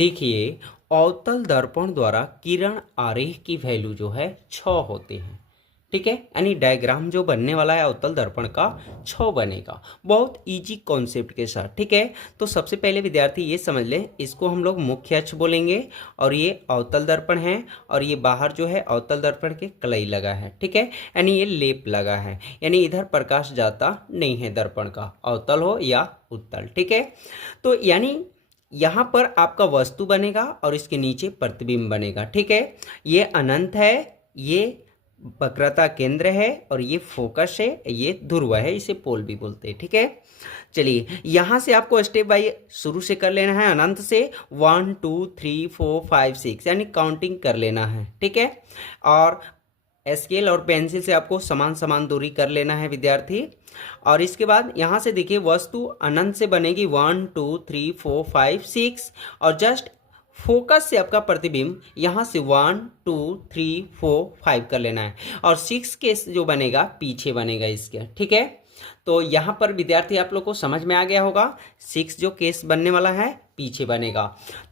देखिए, अवतल दर्पण द्वारा किरण आरेख की वैल्यू जो है 6 होते हैं। ठीक है, यानी डायग्राम जो बनने वाला है अवतल दर्पण का 6 बनेगा, बहुत इजी कॉन्सेप्ट के साथ। ठीक है, तो सबसे पहले विद्यार्थी ये समझ लें, इसको हम लोग मुख्य अक्ष बोलेंगे और ये अवतल दर्पण है और ये बाहर जो है अवतल दर्पण के कलई लगा है। ठीक है, यानी ये लेप लगा है, यानी इधर प्रकाश जाता नहीं है दर्पण का, अवतल हो या उत्तल। ठीक है, तो यानी यहाँ पर आपका वस्तु बनेगा और इसके नीचे प्रतिबिंब बनेगा। ठीक है, ये अनंत है, ये वक्रता केंद्र है और ये फोकस है, ये ध्रुव है, इसे पोल भी बोलते हैं। ठीक है, चलिए यहाँ से आपको स्टेप बाय शुरू से कर लेना है, अनंत से 1 2 3 4 5 6 यानी काउंटिंग कर लेना है। ठीक है, और स्केल और पेंसिल से आपको समान समान दूरी कर लेना है विद्यार्थी। और इसके बाद यहाँ से देखिए वस्तु अनंत से बनेगी 1 2 3 4 5 6 और जस्ट फोकस से आपका प्रतिबिंब यहाँ से 1 2 3 4 5 कर लेना है और 6 केस जो बनेगा पीछे बनेगा इसके। ठीक है, तो यहाँ पर विद्यार्थी आप लोग को समझ में आ गया होगा, 6 जो केस बनने वाला है पीछे बनेगा।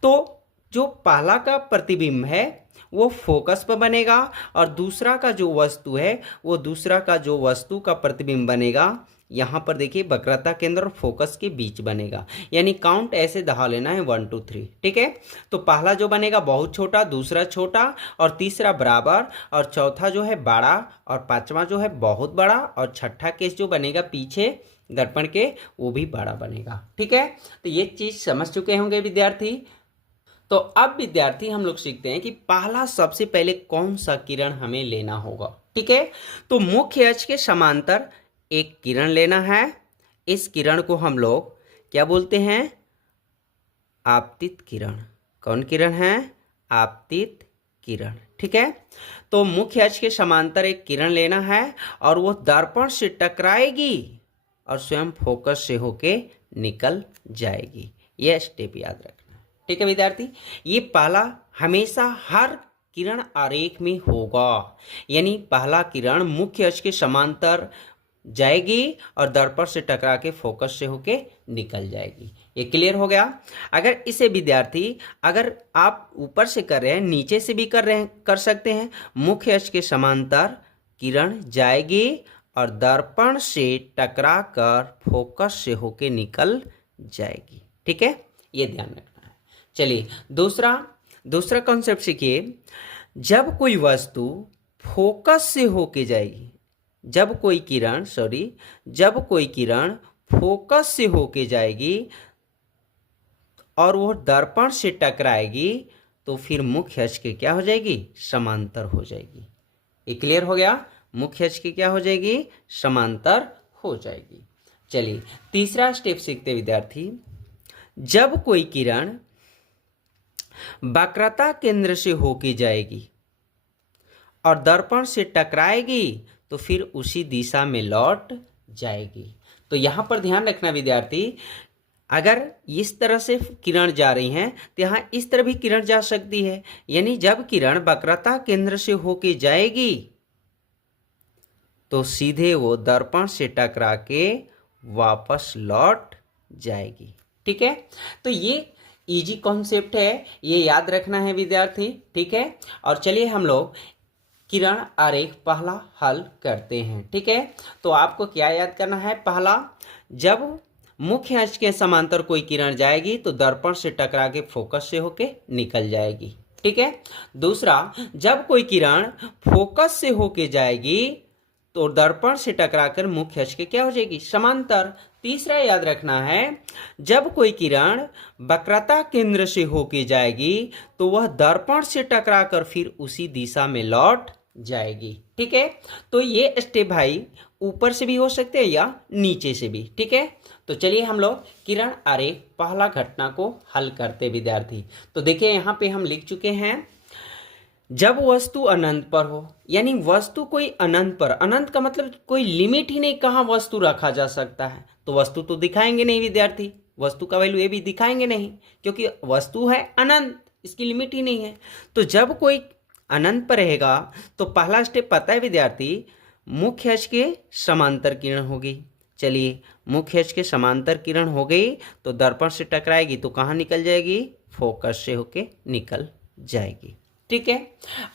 तो जो पहला का प्रतिबिंब है वो फोकस पर बनेगा और दूसरा का जो वस्तु है वो दूसरा का जो वस्तु का प्रतिबिंब बनेगा यहाँ पर देखिए वक्रता केंद्र और फोकस के बीच बनेगा, यानी काउंट ऐसे दहा लेना है 1 2 3। ठीक है, तो पहला जो बनेगा बहुत छोटा, दूसरा छोटा और तीसरा बराबर और चौथा जो है बड़ा और पांचवा जो है बहुत बड़ा और छठा केस जो बनेगा पीछे दर्पण के वो भी बड़ा बनेगा। ठीक है, तो ये चीज समझ चुके होंगे विद्यार्थी। तो अब विद्यार्थी हम लोग सीखते हैं कि पहला सबसे पहले कौन सा किरण हमें लेना होगा। ठीक है, तो मुख्य अक्ष के समांतर एक किरण लेना है। इस किरण को हम लोग क्या बोलते हैं? आपतित किरण। कौन किरण है? आपतित किरण। ठीक है, तो मुख्य अक्ष के समांतर एक किरण लेना है और वो दर्पण से टकराएगी और स्वयं फोकस से होके निकल जाएगी। यह स्टेप याद रखना। ठीक है विद्यार्थी, ये पहला हमेशा हर किरण आरेख में होगा, यानी पहला किरण मुख्य अक्ष के समांतर जाएगी और दर्पण से टकरा के फोकस से होके निकल जाएगी। ये क्लियर हो गया। अगर इसे विद्यार्थी अगर आप ऊपर से कर रहे हैं, नीचे से भी कर सकते हैं। मुख्य अक्ष के समांतर किरण जाएगी और दर्पण से टकरा कर फोकस से होके निकल जाएगी। ठीक है, ये ध्यान रखना है। चलिए दूसरा कॉन्सेप्ट सीखिए। जब कोई वस्तु फोकस से होके जाएगी, जब कोई किरण फोकस से होके जाएगी और वो दर्पण से टकराएगी तो फिर मुख्य अक्ष के क्या हो जाएगी? समांतर हो जाएगी। ये क्लियर हो गया? मुख्य अक्ष की क्या हो जाएगी? समांतर हो जाएगी। चलिए तीसरा स्टेप सीखते विद्यार्थी। जब कोई किरण वक्रता केंद्र से होके जाएगी और दर्पण से टकराएगी तो फिर उसी दिशा में लौट जाएगी। तो यहां पर ध्यान रखना विद्यार्थी, अगर इस तरह से किरण जा रही हैं तो यहां इस तरह भी किरण जा सकती है, यानी जब किरण वक्रता केंद्र से होके जाएगी तो सीधे वो दर्पण से टकरा के वापस लौट जाएगी। ठीक है, तो ये इजी कॉन्सेप्ट है, ये याद रखना है विद्यार्थी। ठीक है, और चलिए हम लोग किरण आरेख पहला हल करते हैं। ठीक है, तो आपको क्या याद करना है? पहला, जब मुख्य अक्ष के समांतर कोई किरण जाएगी तो दर्पण से टकरा के फोकस से होके निकल जाएगी। ठीक है, दूसरा, जब कोई किरण फोकस से होके जाएगी तो दर्पण से टकराकर मुख्य अक्ष के क्या हो जाएगी? समांतर। तीसरा याद रखना है, जब कोई किरण वक्रता केंद्र से होके जाएगी तो वह दर्पण से टकराकर फिर उसी दिशा में लौट जाएगी। ठीक है, तो ये स्टेप भाई ऊपर से भी हो सकते हैं या नीचे से भी। ठीक है, तो चलिए हम लोग किरण आरेख पहला घटना को हल करते विद्यार्थी। तो देखिए यहाँ पे हम लिख चुके हैं, जब वस्तु अनंत पर हो, यानी वस्तु कोई अनंत पर, अनंत का मतलब कोई लिमिट ही नहीं कहाँ वस्तु रखा जा सकता है, तो वस्तु तो दिखाएंगे नहीं विद्यार्थी, वस्तु का वैल्यू ये भी दिखाएंगे नहीं क्योंकि वस्तु है अनंत, इसकी लिमिट ही नहीं है। तो जब कोई अनंत पर रहेगा तो पहला स्टेप पता है विद्यार्थी, मुख्य अक्ष के समांतर किरण होगी। चलिए मुख्य अक्ष के समांतर किरण हो गई तो दर्पण से टकराएगी तो कहाँ निकल जाएगी? फोकस से होके निकल जाएगी। ठीक है,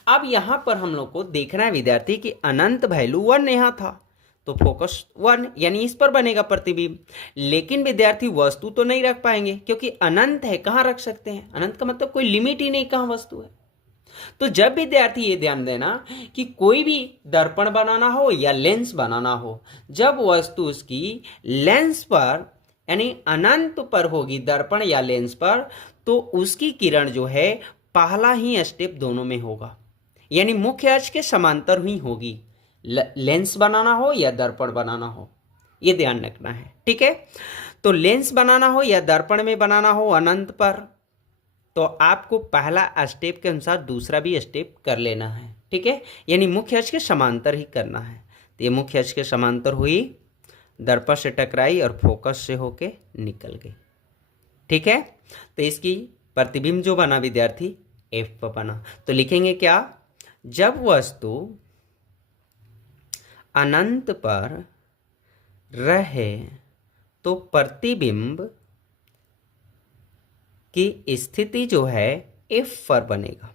अब यहाँ पर हम लोग को देखना है विद्यार्थी कि अनंत वैल्यू 1 यहाँ था तो फोकस 1 यानी इस पर बनेगा प्रतिबिंब। लेकिन विद्यार्थी वस्तु तो नहीं रख पाएंगे क्योंकि अनंत है, कहाँ रख सकते हैं? अनंत का मतलब कोई लिमिट ही नहीं, कहाँ वस्तु है। तो जब विद्यार्थी ये ध्यान देना कि कोई भी दर्पण बनाना हो या लेंस बनाना हो, जब वस्तु उसकी लेंस पर यानी अनंत पर होगी, दर्पण या लेंस पर, तो उसकी किरण जो है पहला ही स्टेप दोनों में होगा, यानी मुख्य अक्ष के समांतर ही होगी, लेंस बनाना हो या दर्पण बनाना हो, ये ध्यान रखना है। ठीक है, तो लेंस बनाना हो या दर्पण में बनाना हो अनंत पर, तो आपको पहला स्टेप के अनुसार दूसरा भी स्टेप कर लेना है। ठीक है, यानी मुख्य अक्ष के समांतर ही करना है। तो ये मुख्य अक्ष के समांतर हुई, दर्पण से टकराई और फोकस से होके निकल गई। ठीक है, तो इसकी प्रतिबिंब जो बना विद्यार्थी एफ पर बना। तो लिखेंगे क्या? जब वस्तु अनंत पर रहे तो प्रतिबिंब की स्थिति जो है एफ पर बनेगा,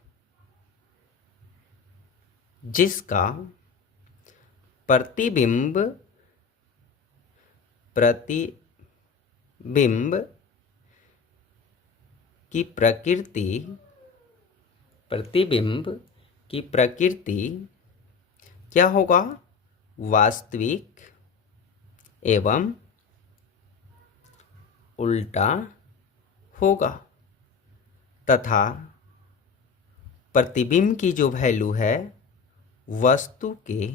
जिसका प्रतिबिंब की प्रकृति क्या होगा? वास्तविक एवं उल्टा होगा, तथा प्रतिबिंब की जो वैल्यू है वस्तु के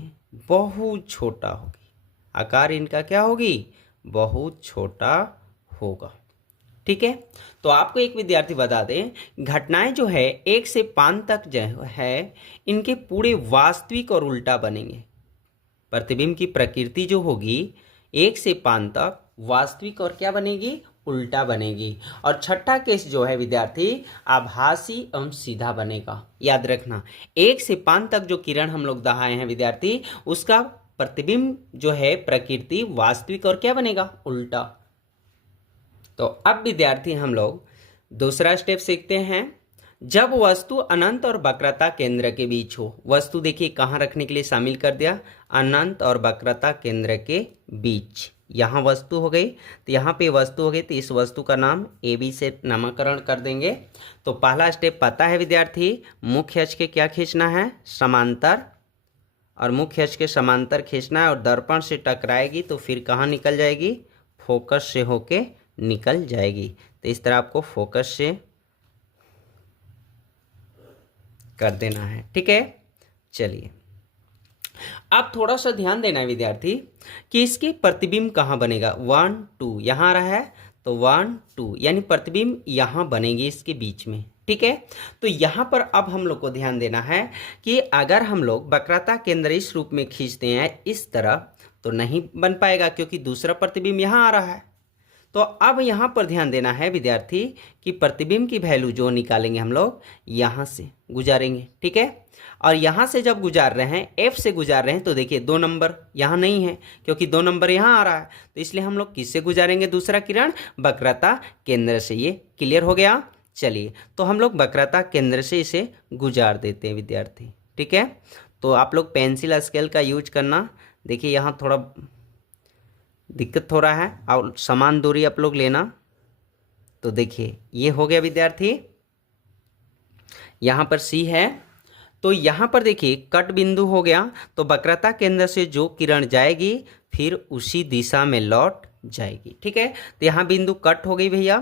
बहुत छोटा होगी। आकार इनका क्या होगी? बहुत छोटा होगा। ठीक है, तो आपको एक विद्यार्थी बता दें, घटनाएं जो है 1 से 5 तक जो है इनके पूरे वास्तविक और उल्टा बनेंगे। प्रतिबिंब की प्रकृति जो होगी 1 से 5 तक वास्तविक और क्या बनेगी? उल्टा बनेगी। और छठा केस जो है विद्यार्थी आभासी एवं सीधा बनेगा। याद रखना, 1 से 5 तक जो किरण हम लोग दहाए हैं विद्यार्थी, उसका प्रतिबिंब जो है प्रकृति वास्तविक और क्या बनेगा? उल्टा। तो अब विद्यार्थी हम लोग दूसरा स्टेप सीखते हैं। जब वस्तु अनंत और वक्रता केंद्र के बीच हो, वस्तु देखिए कहाँ रखने के लिए शामिल कर दिया, अनंत और वक्रता केंद्र के बीच। यहाँ वस्तु हो गई, तो यहाँ पे वस्तु हो गई, तो इस वस्तु का नाम ए बी से नामकरण कर देंगे। तो पहला स्टेप पता है विद्यार्थी, मुख्य अक्ष के क्या खींचना है? समांतर, और मुख्य अक्ष के समांतर खींचना है और दर्पण से टकराएगी तो फिर कहाँ निकल जाएगी? फोकस से होके निकल जाएगी। तो इस तरह आपको फोकस से कर देना है। ठीक है, चलिए अब थोड़ा सा ध्यान देना है विद्यार्थी कि इसके प्रतिबिंब कहाँ बनेगा। 1 2 यहाँ आ रहा है, तो 1 2 यानी प्रतिबिंब यहाँ बनेगी इसके बीच में। ठीक है, तो यहाँ पर अब हम लोग को ध्यान देना है कि अगर हम लोग वक्रता केंद्र इस रूप में खींचते हैं इस तरह, तो नहीं बन पाएगा क्योंकि दूसरा प्रतिबिंब यहाँ आ रहा है। तो अब यहाँ पर ध्यान देना है विद्यार्थी कि प्रतिबिंब की वैल्यू जो निकालेंगे हम लोग यहाँ से गुजारेंगे। ठीक है, और यहाँ से जब गुजार रहे हैं, एफ से गुजार रहे हैं, तो देखिए 2 नंबर यहाँ नहीं है क्योंकि 2 नंबर यहाँ आ रहा है, तो इसलिए हम लोग किससे गुजारेंगे? दूसरा किरण वक्रता केंद्र से। ये क्लियर हो गया? चलिए, तो हम लोग वक्रता केंद्र से इसे गुजार देते हैं विद्यार्थी। ठीक है, तो आप लोग पेंसिल स्केल का यूज करना। देखिए यहाँ थोड़ा दिक्कत हो रहा है और समान दूरी आप लोग लेना। तो देखिए ये हो गया विद्यार्थी, यहाँ पर सी है, तो यहाँ पर देखिए कट बिंदु हो गया, तो वक्रता केंद्र से जो किरण जाएगी फिर उसी दिशा में लौट जाएगी। ठीक है, तो यहाँ बिंदु कट हो गई भैया।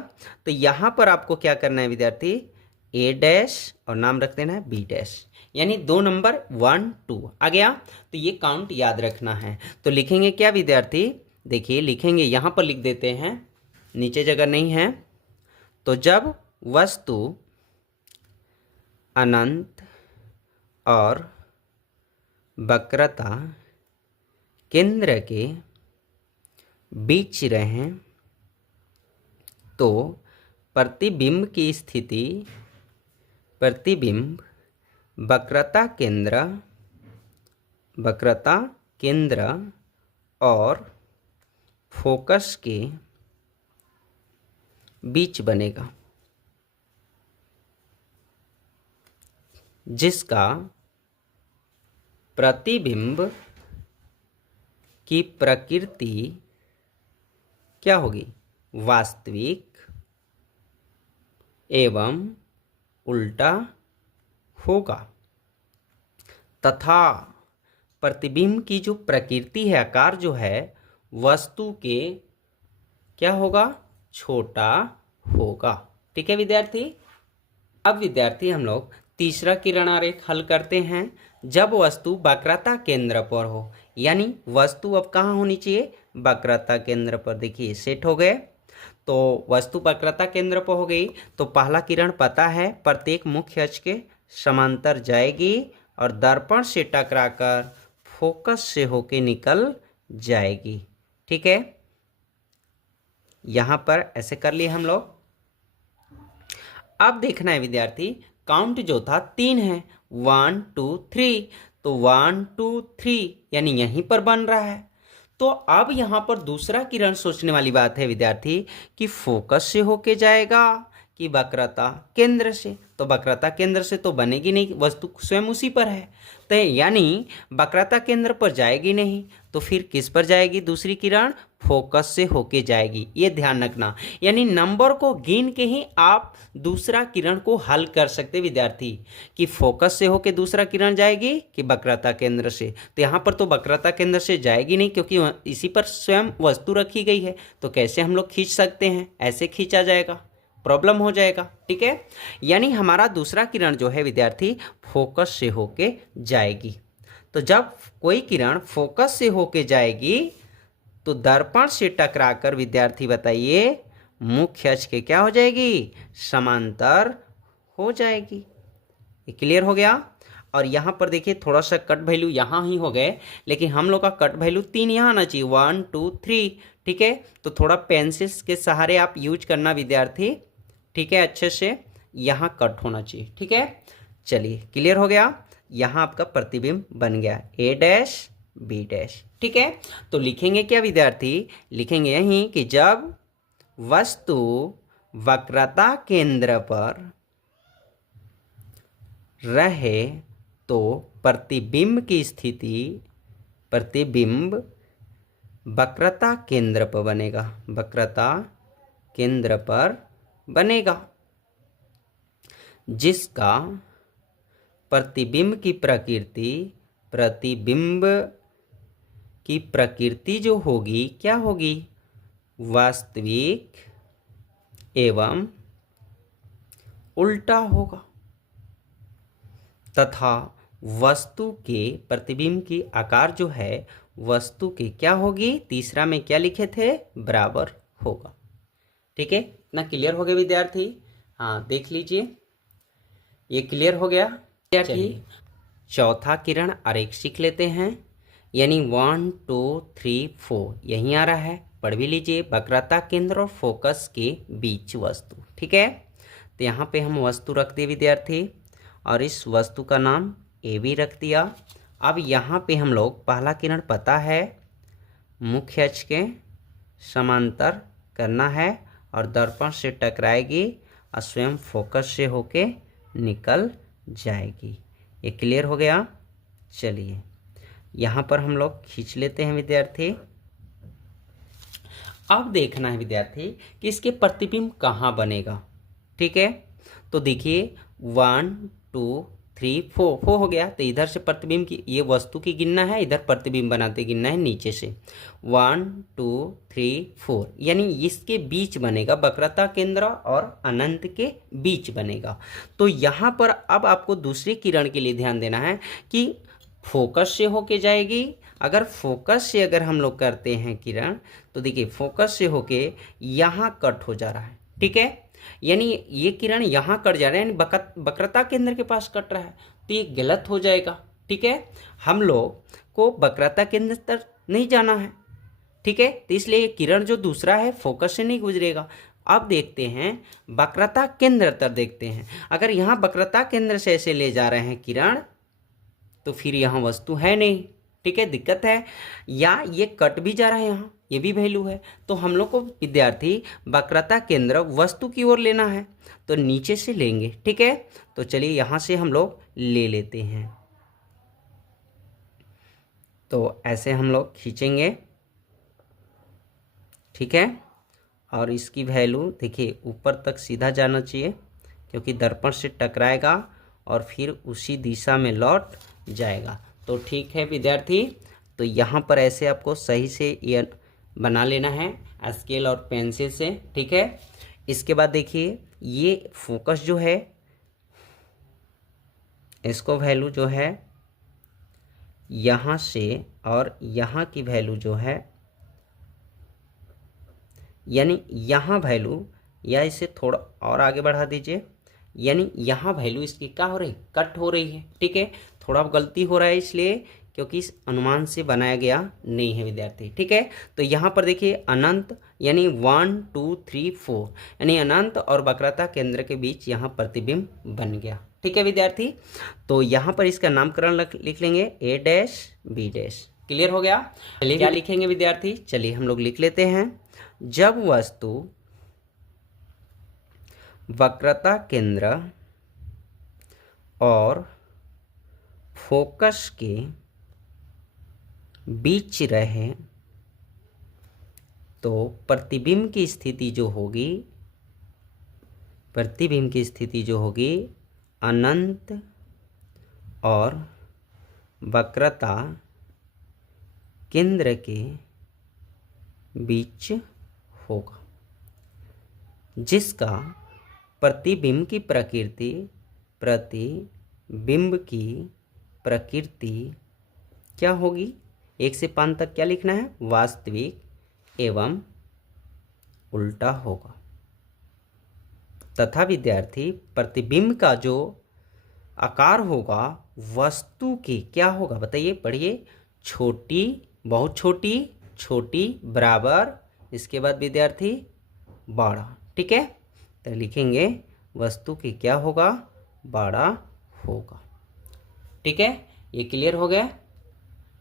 तो यहाँ पर आपको क्या करना है विद्यार्थी? ए डैश और नाम रख देना है बी डैश, यानी 2 नंबर 1 2 आ गया। तो ये काउंट याद रखना है। तो लिखेंगे क्या विद्यार्थी? देखिए लिखेंगे, यहाँ पर लिख देते हैं, नीचे जगह नहीं है। तो जब वस्तु अनंत और वक्रता केंद्र के बीच रहें तो प्रतिबिंब की स्थिति, प्रतिबिंब वक्रता केंद्र और फोकस के बीच बनेगा। जिसका प्रतिबिंब की प्रकृति क्या होगी, वास्तविक एवं उल्टा होगा, तथा प्रतिबिंब की जो प्रकृति है, आकार जो है, वस्तु के क्या होगा, छोटा होगा। ठीक है विद्यार्थी। अब विद्यार्थी हम लोग तीसरा किरण आरेख हल करते हैं। जब वस्तु वक्रता केंद्र पर हो, यानी वस्तु अब कहाँ होनी चाहिए, वक्रता केंद्र पर। देखिए सेट हो गए, तो वस्तु वक्रता केंद्र पर हो गई, तो पहला किरण पता है प्रत्येक मुख्य अक्ष के समांतर जाएगी और दर्पण से टकराकर फोकस से होके निकल जाएगी। ठीक है, यहां पर ऐसे कर लिए हम लोग। अब देखना है विद्यार्थी, काउंट जो था 3 है, 1 2 3, तो 1 2 3 यानी यहीं पर बन रहा है। तो अब यहां पर दूसरा किरण सोचने वाली बात है विद्यार्थी कि फोकस से होके जाएगा कि वक्रता केंद्र से। तो वक्रता केंद्र से तो बनेगी नहीं, वस्तु स्वयं उसी पर है, तो यानी वक्रता केंद्र पर जाएगी नहीं, तो फिर किस पर जाएगी, दूसरी किरण फोकस से होके जाएगी। ये ध्यान रखना, यानी नंबर को गिन के ही आप दूसरा किरण को हल कर सकते विद्यार्थी कि फोकस से होके दूसरा किरण जाएगी कि वक्रता केंद्र से। तो यहाँ पर तो वक्रता केंद्र से जाएगी नहीं, क्योंकि इसी पर स्वयं वस्तु रखी गई है, तो कैसे हम लोग खींच सकते हैं, ऐसे खींचा जाएगा, प्रॉब्लम हो जाएगा। ठीक है, यानी हमारा दूसरा किरण जो है विद्यार्थी फोकस से होके जाएगी। तो जब कोई किरण फोकस से होके जाएगी तो दर्पण से टकराकर विद्यार्थी बताइए मुख्य अक्ष के क्या हो जाएगी, समांतर हो जाएगी। ये क्लियर हो गया। और यहाँ पर देखिए थोड़ा सा कट वैल्यू यहाँ ही हो गए, लेकिन हम लोग का कट वैल्यू 3 यहाँ आना चाहिए, 1 2 3। ठीक है, तो थोड़ा पेंसिल्स के सहारे आप यूज करना विद्यार्थी। ठीक है, अच्छे से यहाँ कट होना चाहिए। ठीक है, चलिए क्लियर हो गया। यहाँ आपका प्रतिबिंब बन गया A डैश B डैश। ठीक है, तो लिखेंगे क्या विद्यार्थी, लिखेंगे यहीं कि जब वस्तु वक्रता केंद्र पर रहे तो प्रतिबिंब की स्थिति, प्रतिबिंब वक्रता केंद्र पर बनेगा, वक्रता केंद्र पर बनेगा, जिसका प्रतिबिंब की प्रकृति, प्रतिबिंब की प्रकृति जो होगी क्या होगी, वास्तविक एवं उल्टा होगा, तथा वस्तु के प्रतिबिंब की आकार जो है वस्तु की क्या होगी, तीसरा में क्या लिखे थे, बराबर होगा। ठीक है, इतना क्लियर हो गया विद्यार्थी। हाँ देख लीजिए, ये क्लियर हो गया विद्यार्थी। चौथा किरण आरेख सीख लेते हैं, यानी 1 2 3 4 यहीं आ रहा है, पढ़ भी लीजिए। वक्रता केंद्र और फोकस के बीच वस्तु। ठीक है, तो यहाँ पे हम वस्तु रख दिए विद्यार्थी, और इस वस्तु का नाम ए बी रख दिया। अब यहाँ पे हम लोग पहला किरण पता है मुख्य अक्ष के समांतर करना है और दर्पण से टकराएगी और स्वयं फोकस से होके निकल जाएगी। ये क्लियर हो गया। चलिए यहाँ पर हम लोग खींच लेते हैं विद्यार्थी। अब देखना है विद्यार्थी कि इसके प्रतिबिंब कहाँ बनेगा। ठीक है, तो देखिए 1 2 3 4 हो गया, तो इधर से प्रतिबिंब की ये वस्तु की गिनना है, इधर प्रतिबिंब बनाते गिनना है नीचे से। 1 2 3 4 यानी इसके बीच बनेगा, वक्रता केंद्र और अनंत के बीच बनेगा। तो यहाँ पर अब आपको दूसरी किरण के लिए ध्यान देना है कि फोकस से होके जाएगी। अगर फोकस से अगर हम लोग करते हैं किरण, तो देखिए फोकस से होके यहाँ कट हो जा रहा है। ठीक है, यानी ये किरण यहाँ कट जा रहा है, यानी वक्रता केंद्र के पास कट रहा है, तो ये गलत हो जाएगा। ठीक है, हम लोग को वक्रता केंद्र तक नहीं जाना है। ठीक है, तो इसलिए ये किरण जो दूसरा है फोकस से नहीं गुजरेगा। अब देखते हैं वक्रता केंद्र तक देखते हैं। अगर यहाँ वक्रता केंद्र से ऐसे ले जा रहे हैं किरण, तो फिर यहाँ वस्तु है नहीं, ठीक है, दिक्कत है, या ये कट भी जा रहा है यहाँ, ये भी वैल्यू है। तो हम लोग को विद्यार्थी वक्रता केंद्र वस्तु की ओर लेना है, तो नीचे से लेंगे। ठीक है, तो चलिए यहाँ से हम लोग ले लेते हैं। तो ऐसे हम लोग खींचेंगे, ठीक है, और इसकी वैल्यू देखिए ऊपर तक सीधा जाना चाहिए, क्योंकि दर्पण से टकराएगा और फिर उसी दिशा में लौट जाएगा। तो ठीक है विद्यार्थी, तो यहाँ पर ऐसे आपको सही से ये बना लेना है स्केल और पेंसिल से। ठीक है, इसके बाद देखिए ये फोकस जो है, इसको वैल्यू जो है यहाँ से और यहाँ की वैल्यू जो है, यानी यहाँ वैल्यू, या इसे थोड़ा और आगे बढ़ा दीजिए, यानी यहाँ वैल्यू इसकी क्या हो रही, कट हो रही है। ठीक है, थोड़ा गलती हो रहा है इसलिए, क्योंकि इस अनुमान से बनाया गया नहीं है विद्यार्थी। ठीक है, तो यहाँ पर देखिए अनंत यानी 1 2 3 4, यानी अनंत और वक्रता केंद्र के बीच यहाँ प्रतिबिंब बन गया। ठीक है विद्यार्थी, तो यहाँ पर इसका नामकरण लिख लेंगे ए डैश बी डैश। क्लियर हो गया? चलिए क्या लिखेंगे विद्यार्थी, चलिए हम लोग लिख लेते हैं। जब वस्तु वक्रता केंद्र और फोकस के बीच रहे तो प्रतिबिंब की स्थिति जो होगी, प्रतिबिंब की स्थिति जो होगी अनंत और वक्रता केंद्र के बीच होगा, जिसका प्रतिबिंब की प्रकृति क्या होगी, 1 से 5 तक क्या लिखना है, वास्तविक एवं उल्टा होगा। तथा विद्यार्थी प्रतिबिंब का जो आकार होगा वस्तु की क्या होगा, बताइए, पढ़िए, छोटी, बहुत छोटी, छोटी बराबर, इसके बाद विद्यार्थी बड़ा। ठीक है, तो लिखेंगे वस्तु की क्या होगा, बड़ा होगा। ठीक है, ये क्लियर हो गया।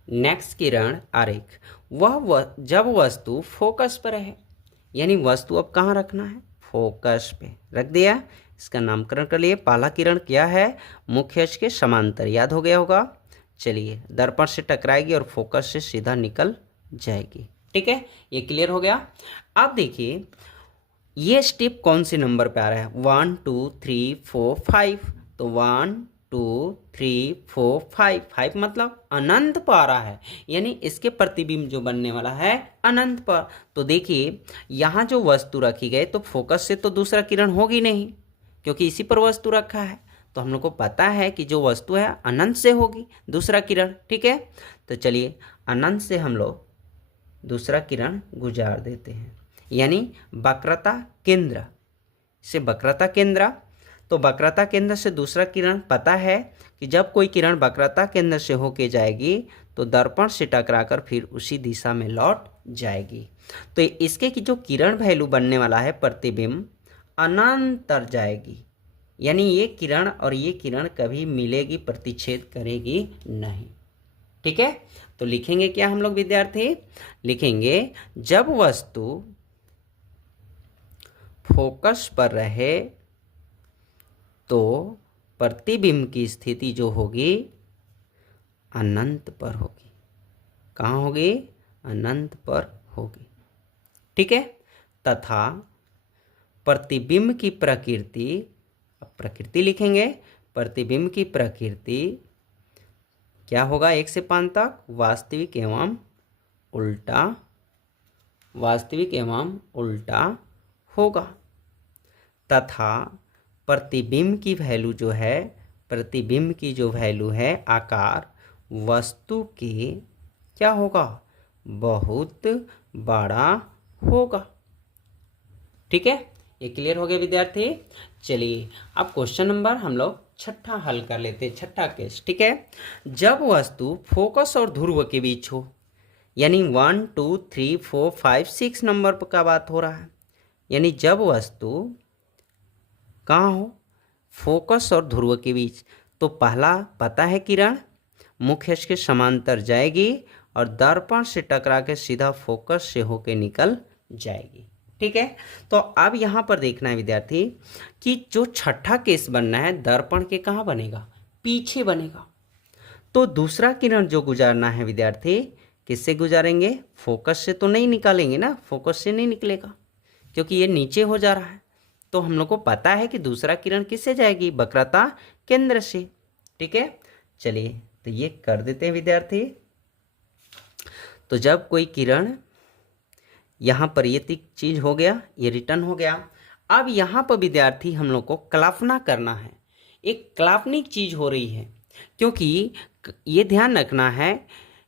नेक्स्ट किरण आरेख, वह जब वस्तु फोकस पर है, यानी वस्तु अब कहाँ रखना है, फोकस पे रख दिया। इसका नामकरण कर लिए। पहला किरण क्या है, मुख्य अक्ष के समांतर, याद हो गया होगा। चलिए, दर्पण से टकराएगी और फोकस से सीधा निकल जाएगी। ठीक है, ये क्लियर हो गया। अब देखिए ये स्टेप कौन से नंबर पे आ रहा है, 1 2 3 4 5, तो 1 2 3 4 5, 5 मतलब अनंत पर आ रहा है, यानी इसके प्रतिबिंब जो बनने वाला है अनंत पर। तो देखिए यहाँ जो वस्तु रखी गई, तो फोकस से तो दूसरा किरण होगी नहीं, क्योंकि इसी पर वस्तु रखा है। तो हम लोग को पता है कि जो वस्तु है अनंत से होगी दूसरा किरण। ठीक है, तो चलिए अनंत से हम लोग दूसरा किरण गुजार देते हैं, यानी वक्रता केंद्र से वक्रता केंद्र। तो वक्रता केंद्र से दूसरा किरण, पता है कि जब कोई किरण वक्रता केंद्र से होके जाएगी तो दर्पण से टकराकर फिर उसी दिशा में लौट जाएगी। तो इसके की जो किरण वैल्यू बनने वाला है प्रतिबिंब, अनंतर जाएगी, यानी ये किरण और ये किरण कभी मिलेगी, प्रतिच्छेद करेगी नहीं। ठीक है, तो लिखेंगे क्या हम लोग विद्यार्थी, लिखेंगे जब वस्तु फोकस पर रहे तो प्रतिबिंब की स्थिति जो होगी अनंत पर होगी। कहाँ होगी, अनंत पर होगी। ठीक है, तथा प्रतिबिंब की प्रकृति, अब प्रकृति लिखेंगे, प्रतिबिंब की प्रकृति क्या होगा, 1 से 5 तक, वास्तविक एवं उल्टा, वास्तविक एवं उल्टा होगा। तथा प्रतिबिंब की वैल्यू जो है, प्रतिबिंब की जो वैल्यू है आकार वस्तु के क्या होगा, बहुत बड़ा होगा। ठीक है, ये क्लियर हो गया विद्यार्थी। चलिए अब क्वेश्चन नंबर हम लोग 6 हल कर लेते हैं, 6 केस। ठीक है, जब वस्तु फोकस और ध्रुव के बीच हो, यानी 1 2 3 4 5 6 नंबर का बात हो रहा है, यानी जब वस्तु कहाँ हो, फोकस और ध्रुव के बीच। तो पहला पता है किरण, मुख्य अक्ष के समांतर जाएगी और दर्पण से टकरा के सीधा फोकस से होके निकल जाएगी। ठीक है, तो अब यहाँ पर देखना है विद्यार्थी कि जो छठा केस बनना है दर्पण के कहाँ बनेगा, पीछे बनेगा। तो दूसरा किरण जो गुजारना है विद्यार्थी, किससे गुजारेंगे, फोकस से तो नहीं निकालेंगे ना, फोकस से नहीं निकलेगा क्योंकि ये नीचे हो जा रहा है। तो हम लोग को पता है कि दूसरा किरण किससे जाएगी, वक्रता केंद्र से। ठीक है, चलिए तो ये कर देते हैं विद्यार्थी। तो जब कोई किरण यहाँ पर ये चीज हो गया, ये रिटर्न हो गया। अब यहाँ पर विद्यार्थी हम लोग को कल्पना करना है, एक काल्पनिक चीज हो रही है, क्योंकि ये ध्यान रखना है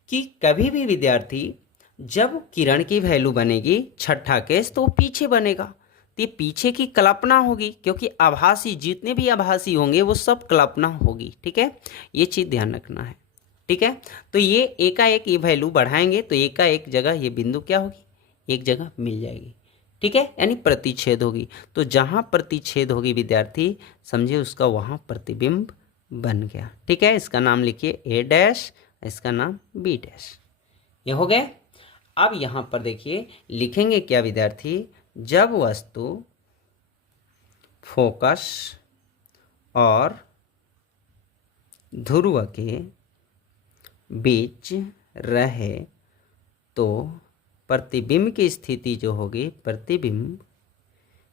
कि कभी भी विद्यार्थी जब किरण की वैल्यू बनेगी छठा केस, तो वो पीछे बनेगा, तो ये पीछे की कल्पना होगी, क्योंकि आभासी जितने भी आभासी होंगे वो सब कल्पना होगी। ठीक है, ये चीज़ ध्यान रखना है। ठीक है, तो ये एकाएक ये वैल्यू बढ़ाएंगे तो एकाएक जगह ये बिंदु क्या होगी, एक जगह मिल जाएगी। ठीक है, यानी प्रतिच्छेद होगी। तो जहाँ प्रतिच्छेद होगी विद्यार्थी समझिए उसका वहाँ प्रतिबिंब बन गया। ठीक है, इसका नाम लिखिए ए डैश, इसका नाम बी डैश। ये हो गए। अब यहाँ पर देखिए लिखेंगे क्या विद्यार्थी, जब वस्तु फोकस और ध्रुव के बीच रहे तो प्रतिबिंब की स्थिति जो होगी, प्रतिबिंब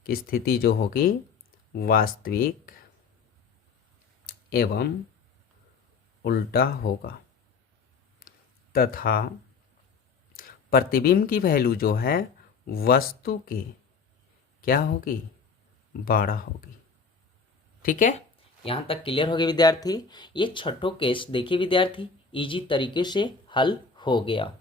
की स्थिति जो होगी वास्तविक एवं उल्टा होगा, तथा प्रतिबिंब की वैल्यू जो है वस्तु के क्या होगी, बड़ा होगी। ठीक है, यहाँ तक क्लियर हो गया विद्यार्थी। ये छठों केस देखिए विद्यार्थी इजी तरीके से हल हो गया।